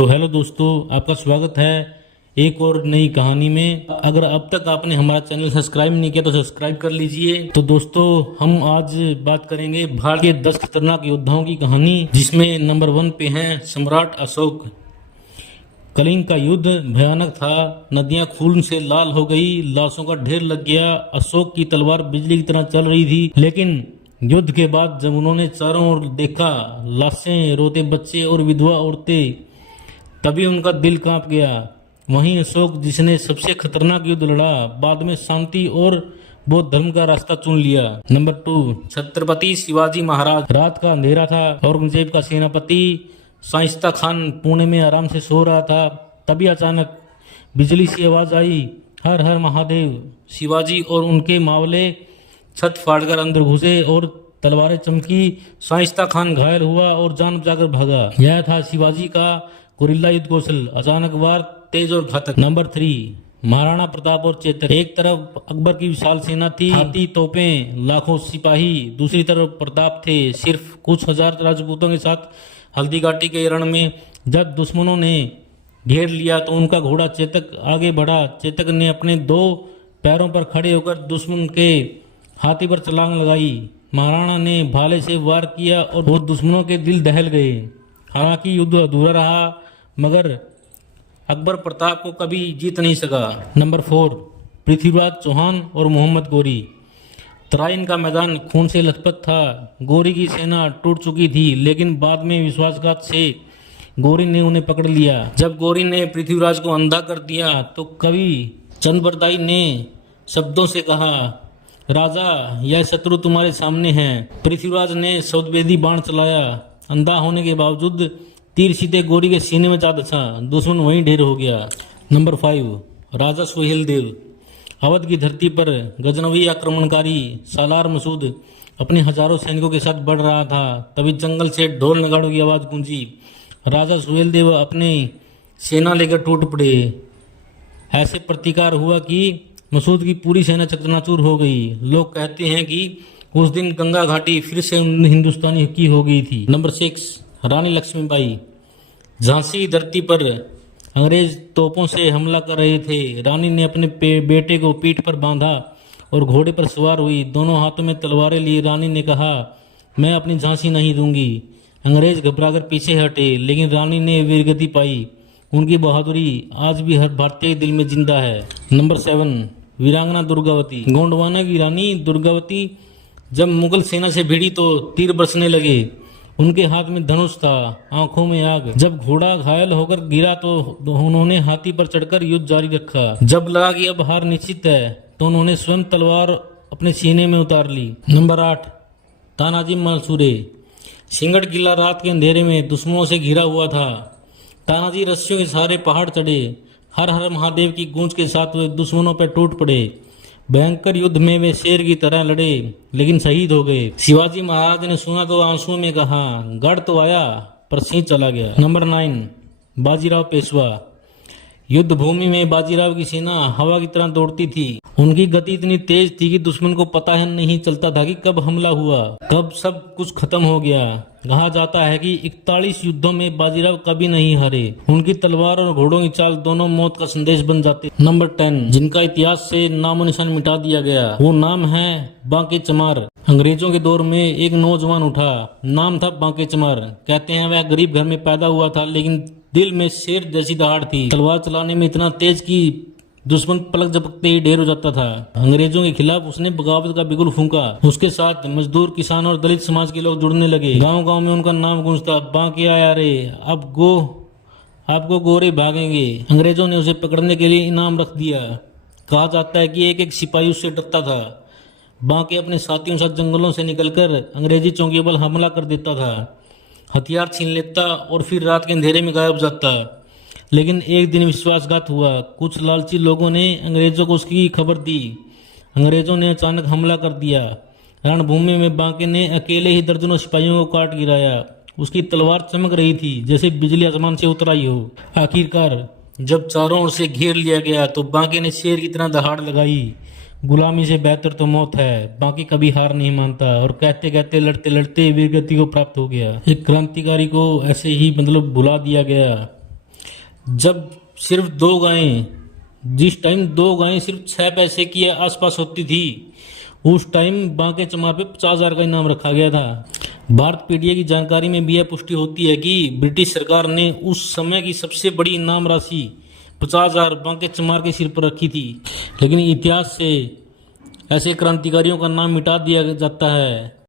तो हेलो दोस्तों, आपका स्वागत है एक और नई कहानी में। अगर अब तक आपने हमारा चैनल सब्सक्राइब नहीं किया तो सब्सक्राइब कर लीजिए। तो दोस्तों, हम आज बात करेंगे भारत के 10 खतरनाक योद्धाओं की कहानी, जिसमें नंबर 1 पे हैं सम्राट अशोक। कलिंग का युद्ध भयानक था। नदियां खून से लाल हो गई, लाशों का ढेर लग गया। अशोक की तलवार बिजली की तरह चल रही थी, लेकिन युद्ध के बाद जब उन्होंने चारों ओर देखा, लाशें, रोते बच्चे और विधवा औरतें, तभी उनका दिल कांप गया। वहीं अशोक, जिसने सबसे खतरनाक युद्ध लड़ा, बाद में शांति और बौद्ध धर्म का रास्ता चुन लिया। नंबर 2, छत्रपति शिवाजी महाराज। रात का अंधेरा था। औरंगजेब का सेनापति शाइस्ता खान पुणे में आराम से सो रहा था। तभी अचानक बिजली सी आवाज आई, हर हर महादेव। शिवाजी और उनके मावले छत फाड़कर अंदर घुसे और तलवारें चमकी। शाइस्ता खान घायल हुआ और जान बचाकर भागा। यह था शिवाजी का गुरिल्ला युद्ध कौशल, अचानक वार, तेज और घातक। नंबर 3, महाराणा प्रताप और चेतक। एक तरफ अकबर की विशाल सेना थी, हाथी, तोपें, लाखों सिपाही। दूसरी तरफ प्रताप थे, सिर्फ कुछ हजार राजपूतों के साथ। हल्दी घाटी के रण में जब दुश्मनों ने घेर लिया तो उनका घोड़ा चेतक आगे बढ़ा। चेतक ने अपने 2 पैरों पर खड़े होकर दुश्मन के हाथी पर छलांग लगाई। महाराणा ने भाले से वार किया और वो दुश्मनों के दिल दहल गए। हालांकि युद्ध अधूरा रहा, मगर अकबर प्रताप को कभी जीत नहीं सका। नंबर 4, पृथ्वीराज चौहान और मोहम्मद गोरी। तराइन का मैदान खून से लथपथ था। गोरी की सेना टूट चुकी थी, लेकिन बाद में विश्वासघात से गोरी ने उन्हें पकड़ लिया। जब गोरी ने पृथ्वीराज को अंधा कर दिया तो कवि चंद्रबरदाई ने शब्दों से कहा, राजा, यह शत्रु तुम्हारे सामने है। पृथ्वीराज ने सौदवेदी बाण चलाया। अंधा होने के बावजूद तीर सीधे गोरी के सीने में जा दसा। दुश्मन वहीं ढेर हो गया। नंबर 5, राजा सुहेल देव। अवध की धरती पर गजनवी आक्रमणकारी सालार मसूद अपने हजारों सैनिकों के साथ बढ़ रहा था। तभी जंगल से ढोल नगाड़ों की आवाज गूंजी। राजा सुहेल देव अपने सेना लेकर टूट पड़े। ऐसे प्रतिकार हुआ कि मसूद की पूरी सेना चकनाचूर हो गई। लोग कहते हैं कि उस दिन गंगा घाटी फिर से हिंदुस्तानी की हो गई थी। नंबर 6, रानी लक्ष्मीबाई। झांसी धरती पर अंग्रेज तोपों से हमला कर रहे थे। रानी ने अपने बेटे को पीठ पर बांधा और घोड़े पर सवार हुई। दोनों हाथों में तलवारें ली। रानी ने कहा, मैं अपनी झांसी नहीं दूंगी। अंग्रेज घबराकर पीछे हटे, लेकिन रानी ने वीरगति पाई। उनकी बहादुरी आज भी हर भारतीय के दिल में जिंदा है। नंबर 7, वीरांगना दुर्गावती। गोंडवाना की रानी दुर्गावती जब मुगल सेना से भिड़ी तो तीर बरसने लगे। उनके हाथ में धनुष था, आंखों में आग। जब घोड़ा घायल होकर गिरा तो उन्होंने हाथी पर चढ़कर युद्ध जारी रखा। जब लगा कि अब हार निश्चित है तो उन्होंने स्वयं तलवार अपने सीने में उतार ली। नंबर 8, तानाजी मालसुरे। सिंगड़ किला रात के अंधेरे में दुश्मनों से घिरा हुआ था। तानाजी रस्सियों के सहारे पहाड़ चढ़े। हर हर महादेव की गूंज के साथ वे दुश्मनों पर टूट पड़े। भयंकर युद्ध में वे शेर की तरह लड़े, लेकिन शहीद हो गए। शिवाजी महाराज ने सुना तो आंसुओं में कहा, गढ़ तो आया पर सिंह चला गया। नंबर 9, बाजीराव पेशवा। युद्ध भूमि में बाजीराव की सेना हवा की तरह दौड़ती थी। उनकी गति इतनी तेज थी कि दुश्मन को पता ही नहीं चलता था कि कब हमला हुआ, कब सब कुछ खत्म हो गया। कहा जाता है कि 41 युद्धों में बाजीराव कभी नहीं हारे। उनकी तलवार और घोड़ों की चाल दोनों मौत का संदेश बन जाते। नंबर 10, जिनका इतिहास से नामो निशान मिटा दिया गया, वो नाम है बांके चमार। अंग्रेजों के दौर में एक नौजवान उठा, नाम था बांके चमार। कहते हैं वह गरीब घर में पैदा हुआ था, लेकिन दिल में शेर जैसी दहाड़ थी। तलवार चलाने में इतना तेज कि दुश्मन पलक झपकते ही ढेर हो जाता था। अंग्रेजों के खिलाफ उसने बगावत का बिगुल फूंका। उसके साथ मजदूर, किसान और दलित समाज के लोग जुड़ने लगे। गांव-गांव में उनका नाम गूंजता, बांके आया रे, अब आपको गोरे भागेंगे। अंग्रेजों ने उसे पकड़ने के लिए इनाम रख दिया। कहा जाता है कि एक एक सिपाही उससे डरता था। बांके अपने साथियों के साथ जंगलों से निकलकर अंग्रेजी चौकियों पर हमला कर देता था, हथियार छीन लेता और फिर रात के अंधेरे में गायब जाता। लेकिन एक दिन विश्वासघात हुआ। कुछ लालची लोगों ने अंग्रेजों को उसकी खबर दी। अंग्रेजों ने अचानक हमला कर दिया। रणभूमि में बांके ने अकेले ही दर्जनों सिपाहियों को काट गिराया। उसकी तलवार चमक रही थी जैसे बिजली आसमान से उतर आई हो। आखिरकार जब चारों ओर से घेर लिया गया तो बांके ने शेर की तरह दहाड़ लगाई। गुलामी से बेहतर तो मौत है। बाकी कभी हार नहीं मानता और कहते कहते लड़ते लड़ते वीरगति को प्राप्त हो गया। एक क्रांतिकारी को ऐसे ही भुला दिया गया। जब सिर्फ 2 गायें, जिस टाइम 2 गायें सिर्फ 6 पैसे की आसपास होती थी, उस टाइम बांके चमार पे 50,000 का इनाम रखा गया था। भारत पीडीए की जानकारी में भी यह पुष्टि होती है कि ब्रिटिश सरकार ने उस समय की सबसे बड़ी इनाम राशि 50,000 बांके चमार के सिर पर रखी थी। लेकिन इतिहास से ऐसे क्रांतिकारियों का नाम मिटा दिया जाता है